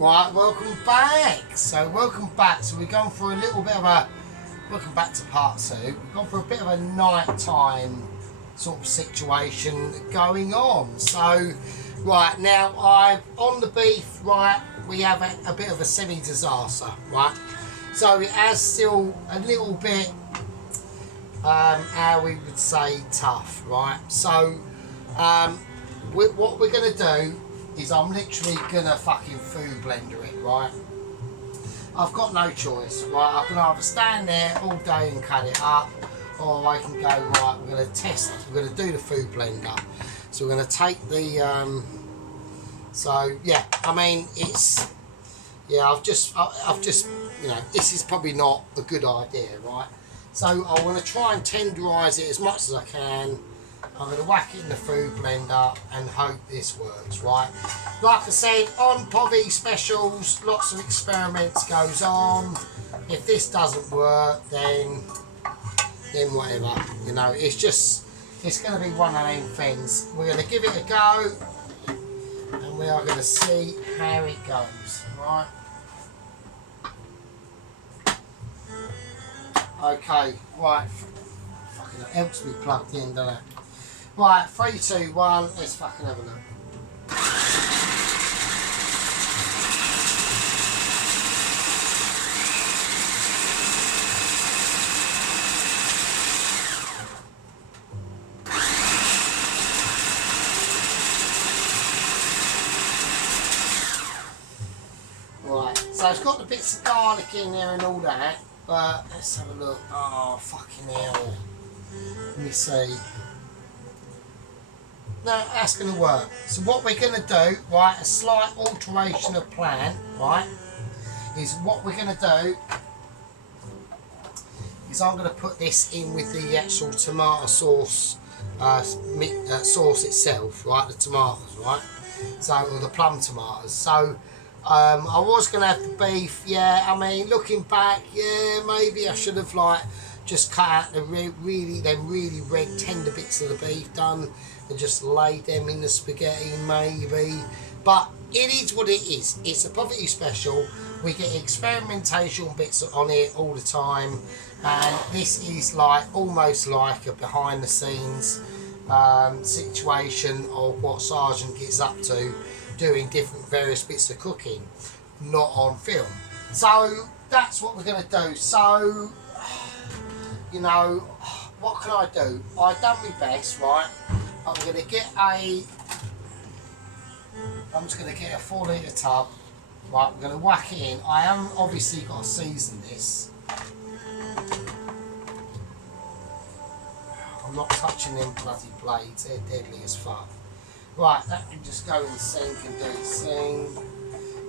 Right, welcome back. So we've gone for a little bit of a, welcome back to part 2. We've gone for a bit of a night-time sort of situation going on. So, right, now on the beef, right, we have a bit of a semi-disaster, right? So it has still a little bit, how we would say, tough, right? So, what we're going to do is I'm literally gonna fucking food blender it, right? I've got no choice, right? I can either stand there all day and cut it up, or I can go, right, we're gonna do the food blender. So we're gonna take the, so yeah, I mean, it's, yeah, I've just, you know, this is probably not a good idea, right? So I want to try and tenderise it as much as I can. I'm going to whack it in the food blender and hope this works, right? Like I said, on Povey specials, lots of experiments goes on. If this doesn't work, then whatever, you know, it's going to be one of them things. We're going to give it a go, and we are going to see how it goes, right? Okay, right, fucking it helps me plugged in, doesn't it? Right, 3, 2, 1, let's fucking have a look. Right, so it's got the bits of garlic in there and all that, but let's have a look. Oh, fucking hell. Let me see. No, that's going to work. So what we're going to do, right, a slight alteration of plan, right, is what we're going to do is I'm going to put this in with the actual tomato sauce, sauce itself, right, the tomatoes, right, so, or the plum tomatoes. So I was going to have the beef, yeah, I mean, looking back, yeah, maybe I should have, like, just cut out the really red tender bits of the beef done, and just lay them in the spaghetti maybe, but it is what it is. It's a Povey special. We get experimentation bits on it all the time, and this is like almost like a behind the scenes situation of what Sergeant gets up to doing different various bits of cooking, not on film. So that's what we're going to do. So, you know, what can I do? I've done my best, right? I'm just going to get a 4 litre tub, right, we're going to whack it in. I am obviously got to season this. I'm not touching them bloody blades, they're deadly as fuck. Right, that can just go in the sink and do its thing.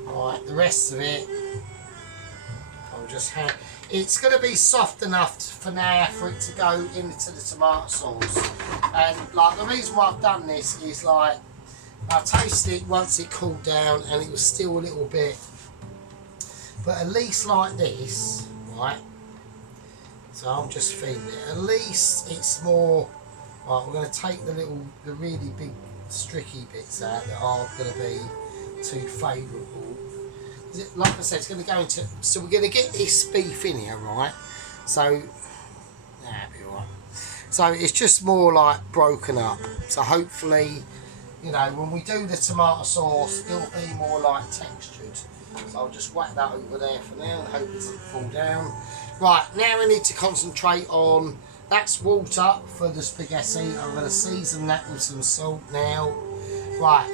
Right, the rest of it, I'll just have, it's going to be soft enough for now for it to go into the tomato sauce. And like the reason why I've done this is like I tasted it once it cooled down and it was still a little bit, but at least like this, right? So I'm just feeding it. At least it's more. Right, we're going to take the really big streaky bits out that aren't going to be too favourable. Like I said, it's going to go into. So we're going to get this beef in here, right? So, that'll be alright. So it's just more like broken up. So hopefully, you know, when we do the tomato sauce, it'll be more like textured. So I'll just whack that over there for now and hope it doesn't fall down. Right, now we need to concentrate on, that's water for the spaghetti. I'm going to season that with some salt now. Right,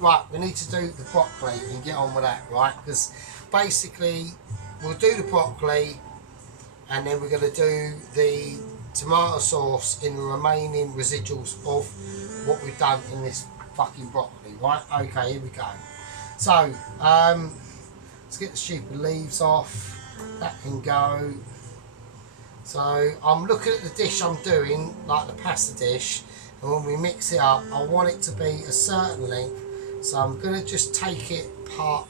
right, we need to do the broccoli and get on with that, right? Because basically, we'll do the broccoli and then we're going to do the tomato sauce in the remaining residuals of what we've done in this fucking broccoli, right? Okay, here we go. So, let's get the stupid leaves off. That can go. So, I'm looking at the dish I'm doing, like the pasta dish, and when we mix it up, I want it to be a certain length. So I'm going to just take it part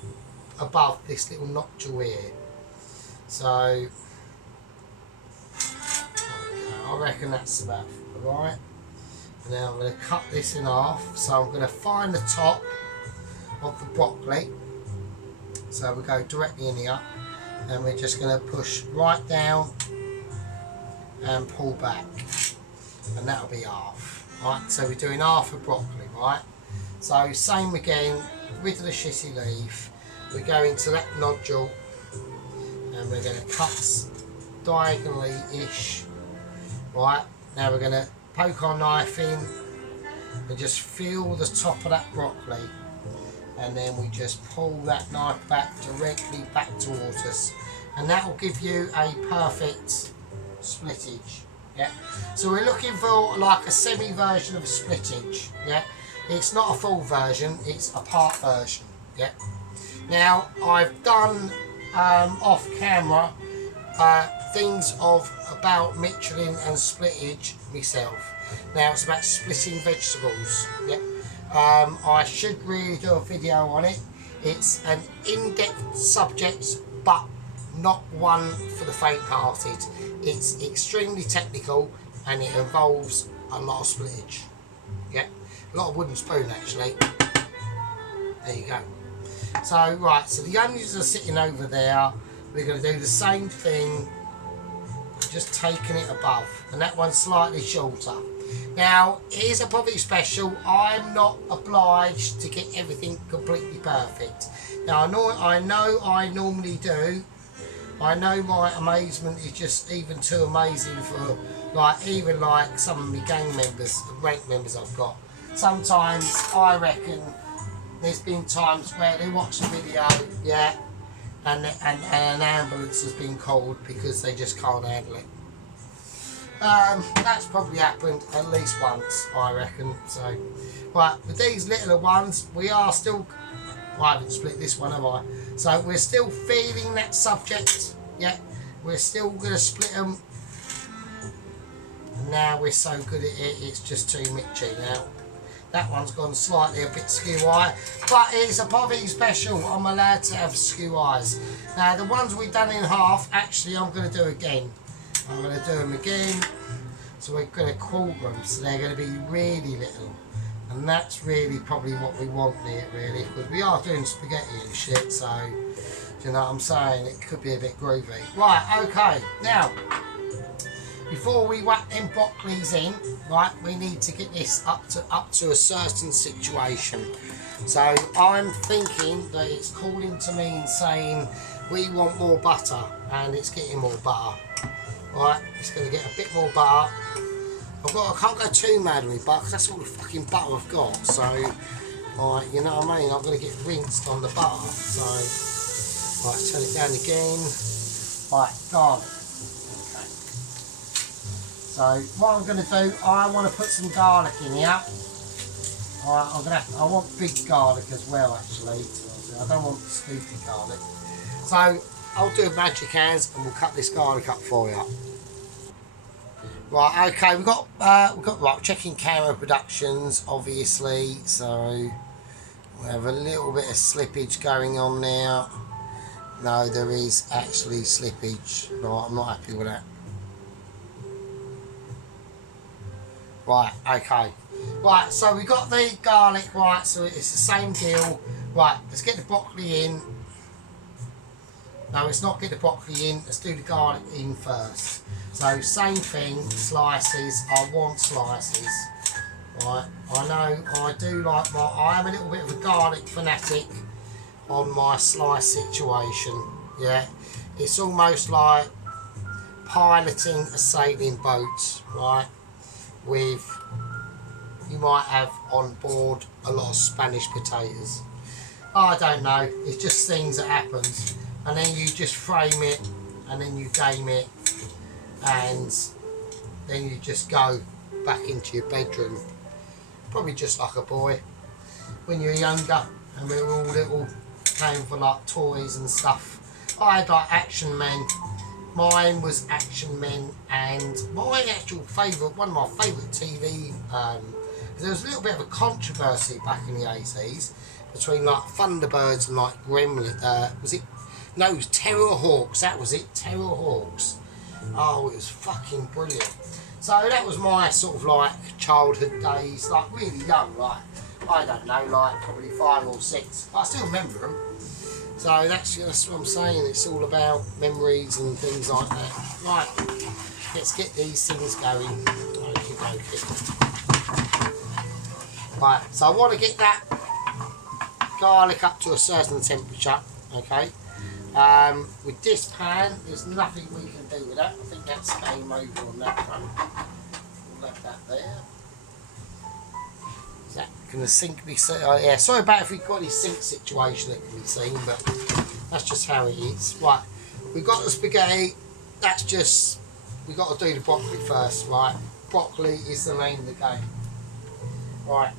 above this little notch here. So, I reckon that's about right. Now I'm going to cut this in half. So I'm going to find the top of the broccoli. So we go directly in here, and we're just going to push right down and pull back, and that'll be half. Right, so we're doing half of broccoli, right? So same again, rid of the shitty leaf. We're going to that nodule, and we're going to cut diagonally-ish. Right, now we're going to poke our knife in and just feel the top of that broccoli, and then we just pull that knife back directly back towards us, and that will give you a perfect splittage. Yeah, so we're looking for like a semi version of a splittage. Yeah, it's not a full version, it's a part version. Yeah, now I've done off camera things of about Michelin and splittage myself. Now it's about splitting vegetables. Yeah, I should really do a video on it. It's an in-depth subject, but not one for the faint-hearted. It's extremely technical, and it involves a lot of splittage. Yeah, a lot of wooden spoon actually. There you go. So right, so the onions are sitting over there. We're going to do the same thing, just taking it above, and that one's slightly shorter. Now, here's a poverty special. I'm not obliged to get everything completely perfect. Now, I know I normally do. I know my amazement is just even too amazing for even some of my gang members, rank members I've got. Sometimes I reckon there's been times where they watch the video, yeah, and an ambulance has been called because they just can't handle it. That's probably happened at least once, I reckon. So, right, with these littler ones, we are still. Well, I haven't split this one, have I? So we're still feeling that subject. Yeah, we're still going to split them. And now we're so good at it, it's just too mitchy now. That one's gone slightly a bit skew eye, but it's a poverty special. I'm allowed to have skew eyes. Now the ones we've done in half, actually I'm going to do again. I'm going to do them again. So we're going to quarter them, so they're going to be really little. And that's really probably what we want here, really, because we are doing spaghetti and shit, so, do you know what I'm saying? It could be a bit groovy. Right, okay, now, before we whack them broccolis in, right, we need to get this up to a certain situation. So I'm thinking that it's calling to me and saying, we want more butter, and it's getting more butter. Right, it's going to get a bit more butter. I can't go too mad with butter because that's all the fucking butter I've got. So, right, you know what I mean? I'm going to get rinsed on the butter. So, right, turn it down again. Right, garlic. Okay. So, what I'm going to do, I want to put some garlic in here. Alright, I want big garlic as well, actually. I don't want stupid garlic. So, I'll do magic hands and we'll cut this garlic up for you. Right, okay, we've got right, checking camera productions, obviously, so we have a little bit of slippage going on now. No, there is actually slippage. Right, I'm not happy with that. Right, okay. Right, so we got the garlic, right, so it's the same deal. Right, let's get the broccoli in. No, let's not get the broccoli in, let's do the garlic in first. So, same thing, slices, I want slices. Right, I know I do like I am a little bit of a garlic fanatic on my slice situation. Yeah, it's almost like piloting a sailing boat, right, with, you might have on board a lot of Spanish potatoes. I don't know, it's just things that happen, and then you just frame it, and then you game it, and then you just go back into your bedroom, probably just like a boy when you're younger, and we were all little, playing for like toys and stuff. I had like Action Men. Mine was Action Men, and my actual favourite, one of my favourite TV, there was a little bit of a controversy back in the 80s between like Thunderbirds and like Gremlin, was it? No, it was Terror Hawks, that was it, Terror Hawks. Oh, it was fucking brilliant. So that was my sort of like childhood days, like really young, like, I don't know, like probably 5 or 6, but I still remember them. So that's what I'm saying. It's all about memories and things like that. Right, let's get these things going. Okay. Right, so I want to get that garlic up to a certain temperature. Okay. With this pan, there's nothing we can do with that. I think that's game over on that one. We'll have that there. Is that going the sink be seen? Oh, yeah, sorry about if we've got any sink situation that can be seen, but that's just how it is. Right, we've got the spaghetti. That's just, we've got to do the broccoli first, right? Broccoli is the name of the game. Right,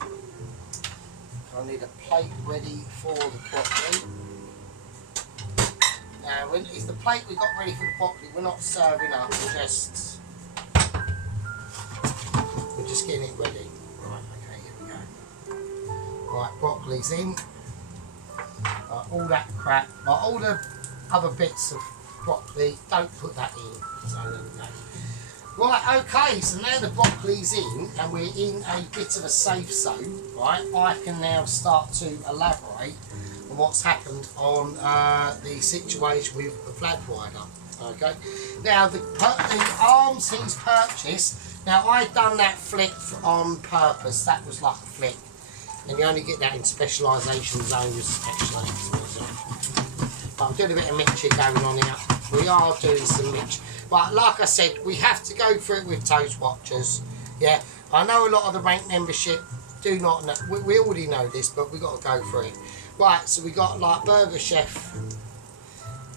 I need a plate ready for the broccoli. Now, it's the plate we got ready for the broccoli. We're not serving up. We're just getting it ready. Right. Okay. Here we go. Right. Broccoli's in. All that crap. All the other bits of broccoli. Don't put that in. So there we go. Right. Okay. So now the broccoli's in, and we're in a bit of a safe zone. Right. I can now start to elaborate what's happened on the situation with the flat rider. Okay, now the arms he's purchased. Now I've done that flick on purpose. That was like a flick, and you only get that in specialisation zones actually. But I'm doing a bit of mixture going on here. We are doing some mixture, but like I said, we have to go through it with Toast Watchers. Yeah, I know a lot of the rank membership do not know. We already know this, but we've got to go through it. Right, so we got like Burger Chef,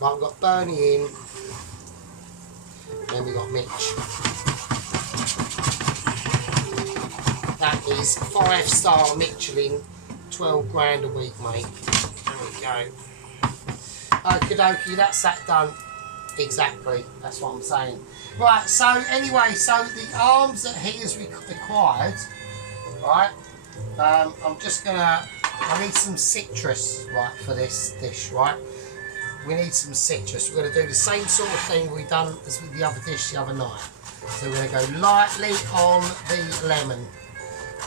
right, we've got Bernie in, and then we got Mitch. That is 5-star Michelin, 12 grand a week, mate. There we go. Okie dokie, that's that done. Exactly, that's what I'm saying. Right, so anyway, so the arms that he has required, right, I'm just gonna, I need some citrus, right, for this dish, right? We need some citrus. We're going to do the same sort of thing we've done as with the other dish the other night. So we're going to go lightly on the lemon.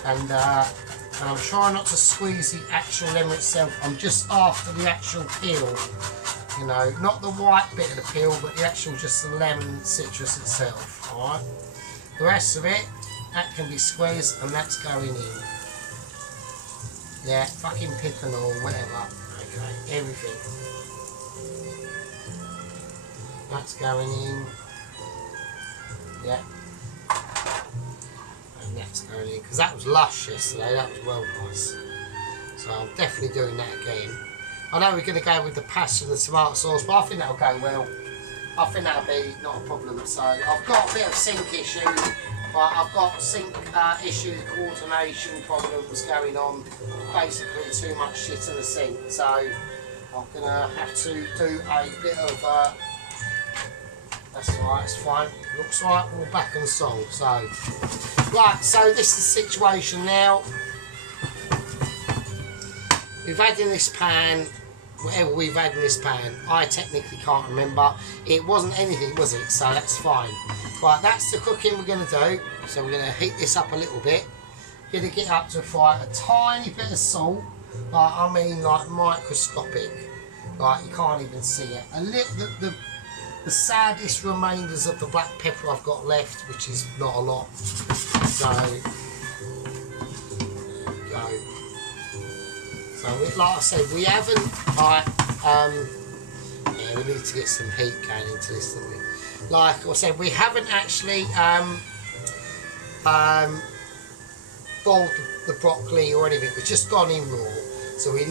And I'm trying not to squeeze the actual lemon itself. I'm just after the actual peel. You know, not the white bit of the peel, but the actual just the lemon citrus itself, alright? The rest of it, that can be squeezed and that's going in. Yeah, fucking pippin or whatever. Okay, everything. That's going in. Yeah. And that's going in. Because that was lush yesterday, that was well nice. So I'm definitely doing that again. I know we're going to go with the pasta and the tomato sauce, but I think that'll go well. I think that'll be not a problem. So I've got a bit of sink issue. But I've got sink issues, coordination problems going on. Basically too much shit in the sink. So I'm going to have to do a bit of... that's alright, it's fine. Looks right, we're back on song. So, right, so this is the situation now. We've had in this pan, whatever we've had in this pan, I technically can't remember. It wasn't anything, was it? So that's fine. Right, that's the cooking we're going to do. So we're going to heat this up a little bit. Going to get up to fry a tiny bit of salt. Like, I mean, like microscopic. Like, you can't even see it. A little, the saddest remainders of the black pepper I've got left, which is not a lot. So, there we go. So, like I said, we haven't, like, yeah, we need to get some heat going into this, don't we? Like I said, we haven't actually boiled the broccoli or anything. We've just gone in raw. So we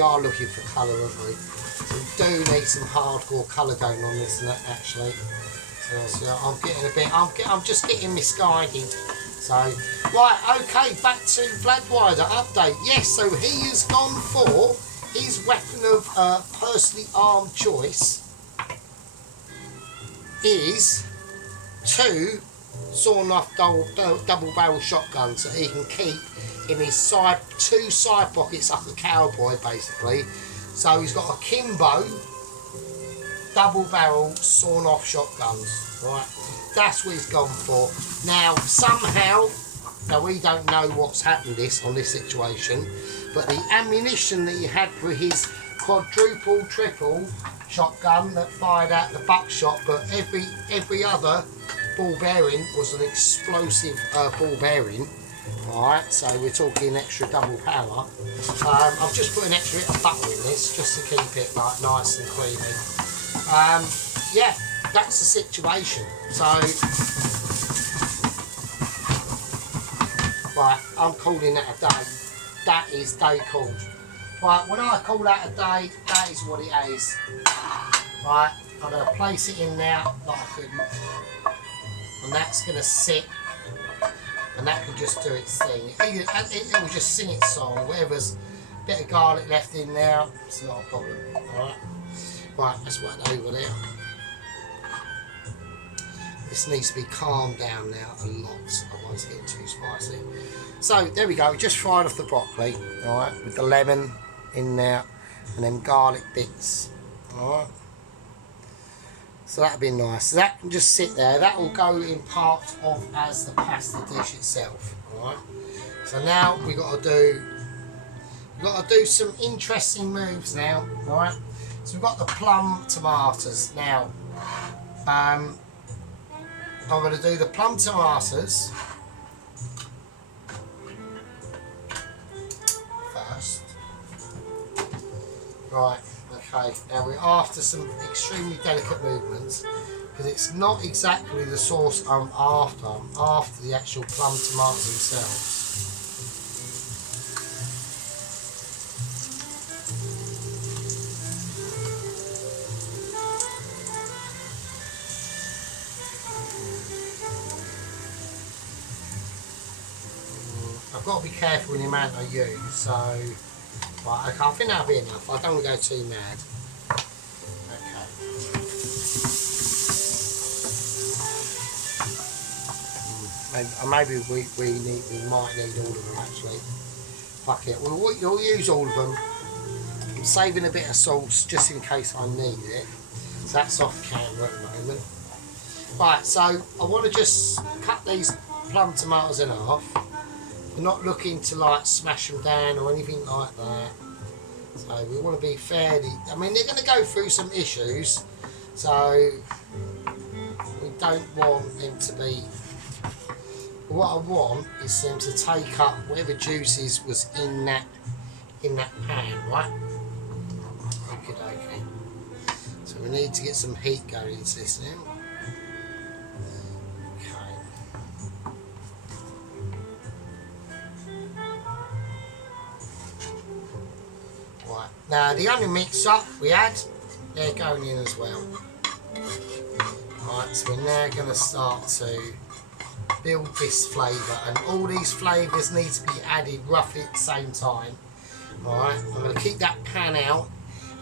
are looking for colour, aren't we? So we do need some hardcore colour going on this and that actually. So I'm getting a bit, I'm just getting misguided. So, right, okay, back to Fladwider update. Yes, so he has gone for his weapon of personally armed choice is 2 sawn-off double barrel shotguns that he can keep in his 2 side pockets like a cowboy basically. So he's got a Kimbo double barrel sawn-off shotguns, right? That's what he's gone for. Now somehow, we don't know what's happened on this situation, but the ammunition that he had for his quadruple, triple shotgun that fired out the buckshot, but every other ball bearing was an explosive ball bearing. Alright, so we're talking extra double power. I've just put an extra bit of butter in this just to keep it like nice and creamy. Yeah, that's the situation. So, right, I'm calling that a day. That is day called. Right, when I call that a day, that is what it is. Right, I'm going to place it in now like I couldn't. And that's going to sit. And that can just do its thing. It will just sing its song. Whatever's a bit of garlic left in there, it's not a problem. Alright. Right, that's what I do with it. This needs to be calmed down now a lot, otherwise it's getting too spicy. So there we go, we just fried off the broccoli, alright, with the lemon in there and then garlic bits. Alright. So that'll be nice. So that can just sit there. That will go in part of as the pasta dish itself. Alright. So now we've got to do some interesting moves now. Alright. So we've got the plum tomatoes. Now I'm going to do the plum tomatoes first. Right. Okay, now we're after some extremely delicate movements because it's not exactly the sauce I'm after. I'm after the actual plum tomatoes themselves. I've got to be careful with the amount I use, so right, okay, I think that'll be enough. I don't want to go too mad. Okay. Maybe we might need all of them actually. Fuck it, we'll use all of them. I'm saving a bit of sauce just in case I need it. So that's off camera at the moment. Right, so I want to just cut these plum tomatoes in half. We're not looking to like smash them down or anything like that. So we want to be fairly, I mean they're going to go through some issues, so we don't want them to be, what I want is them to take up whatever juices was in that pan, right? Okay. So we need to get some heat going into this now. Now the onion mixture we had, they're going in as well. Right, so we're now going to start to build this flavour, and all these flavours need to be added roughly at the same time. Alright, I'm going to keep that pan out,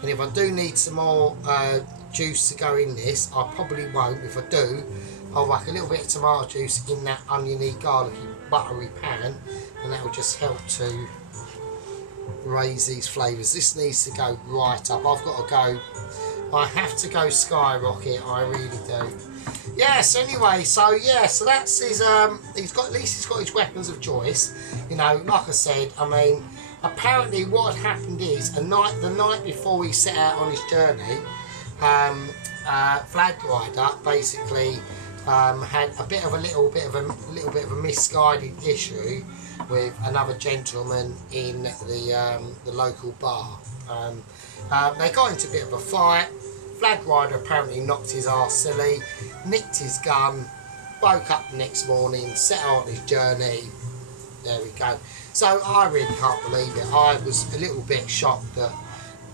and if I do need some more juice to go in this, I probably won't. If I do, I'll whack a little bit of tomato juice in that oniony, garlicky, buttery pan, and that will just help to raise these flavours. This needs to go right up. I've got to go, I have to go skyrocket, I really do. Yes, anyway, so yeah, so that's his, he's got, at least he's got his weapons of choice. You know, like I said, I mean, apparently what had happened is, the night before he set out on his journey, Flag Rider basically had a little bit of a misguided issue with another gentleman in the local bar. They got into a bit of a fight. Flag Rider apparently knocked his arse silly, nicked his gun, woke up the next morning, set out on his journey. There we go. So I really can't believe it. I was a little bit shocked that,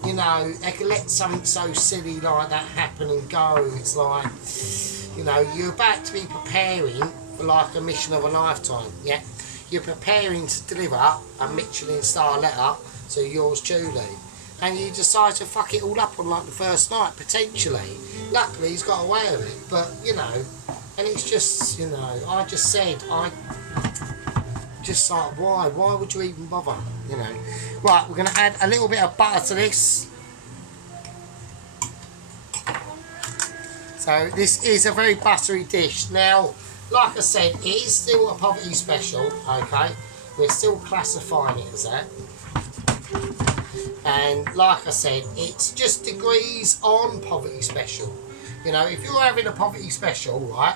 you know, they could let something so silly like that happen and go. It's like, you know, you're about to be preparing for like a mission of a lifetime, yeah? You're preparing to deliver a Michelin star letter to yours truly, and you decide to fuck it all up on like the first night, potentially. Luckily he's got away with it, but you know, and it's just, you know, I just said, just like, why would you even bother, you know? Right, we're going to add a little bit of butter to this. So this is a very buttery dish. Now, like I said, it is still a poverty special, okay? We're still classifying it as that. And like I said, it's just degrees on poverty special. You know, if you're having a poverty special, right,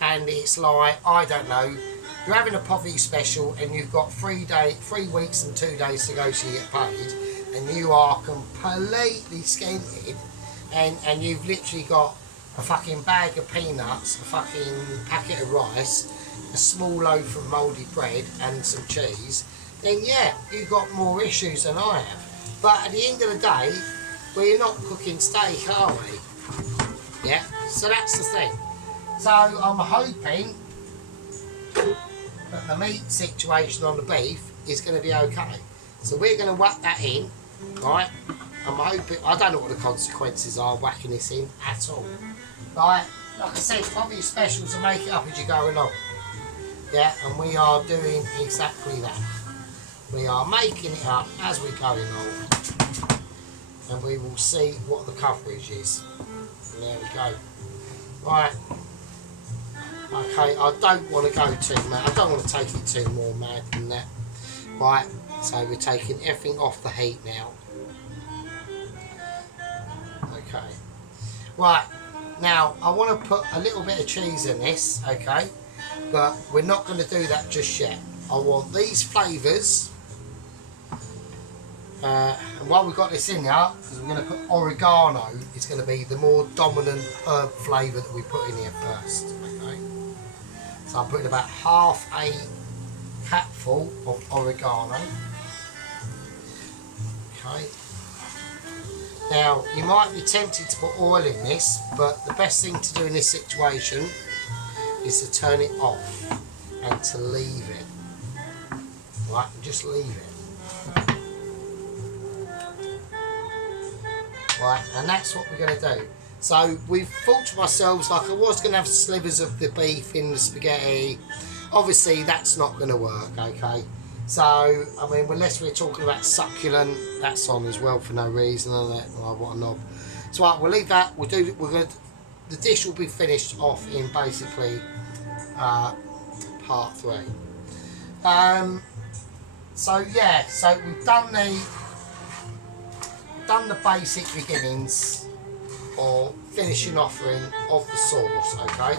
and it's like, I don't know, you're having a poverty special and you've got 3 weeks and 2 days to go to get paid, and you are completely skented, and you've literally got a fucking bag of peanuts, a fucking packet of rice, a small loaf of mouldy bread and some cheese, then yeah, you've got more issues than I have. But at the end of the day, we're not cooking steak, are we? Yeah, so that's the thing. So I'm hoping that the meat situation on the beef is going to be okay. So we're going to whack that in, right? I'm hoping, I don't know what the consequences are whacking this in at all. Right, like I said, probably specials to make it up as you go along. Yeah, and we are doing exactly that. We are making it up as we go along, and we will see what the coverage is. And there we go. Right. Okay, I don't want to go too mad. I don't want to take it too more mad than that. Right, so we're taking everything off the heat now. Okay. Right, now I want to put a little bit of cheese in this, okay? But we're not going to do that just yet. I want these flavours. And while we've got this in here, because we're going to put oregano, it's going to be the more dominant herb flavour that we put in here first. Okay. So I'm putting about half a capful of oregano. Okay. Now, you might be tempted to put oil in this, but the best thing to do in this situation is to turn it off and to leave it. Right, just leave it. Right, and that's what we're going to do. So we've thought to ourselves, like, I was going to have slivers of the beef in the spaghetti. Obviously that's not going to work, okay? So, I mean, unless we're talking about succulent, that's on as well for no reason. Oh, what a knob. So right, we'll leave that. The dish will be finished off in basically part 3. So yeah, so we've done the basic beginnings or finishing offering of the sauce, okay?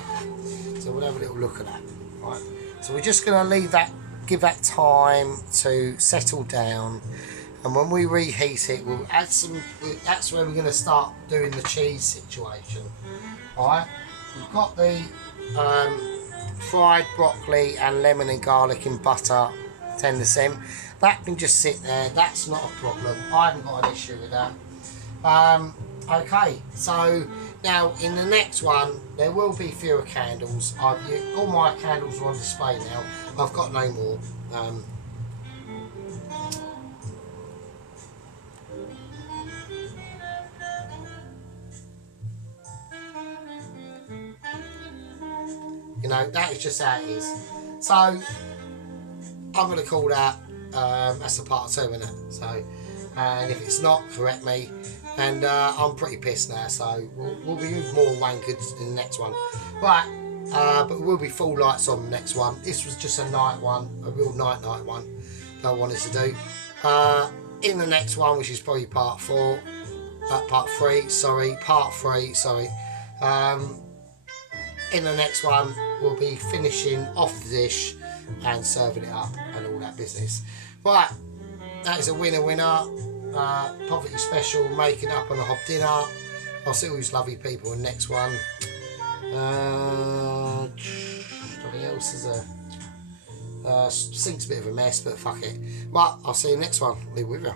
So we'll have a little look at that, right? So we're just going to leave that, give that time to settle down, and when we reheat it, we'll add some. That's where we're going to start doing the cheese situation, alright? We've got the fried broccoli and lemon and garlic in butter, tender sim. That can just sit there, that's not a problem. I haven't got an issue with that. Okay, so now in the next one, there will be fewer candles. All my candles are on display now. I've got no more. You know, that is just how it is. So, I'm going to call that, that's a part 2, isn't it? So, and if it's not, correct me. And I'm pretty pissed now, so we'll be with more wankers in the next one. Right, but we'll be full lights on the next one. This was just a night one, a real night one that I wanted to do. In the next one, which is probably part 3, sorry. In the next one, we'll be finishing off the dish and serving it up and all that business. Right, that is a winner. Poverty special, making up on a hob dinner. I'll see all these lovely people in the next one. Something else is sink's a bit of a mess, but fuck it. Right, I'll see you next one. Leave with you.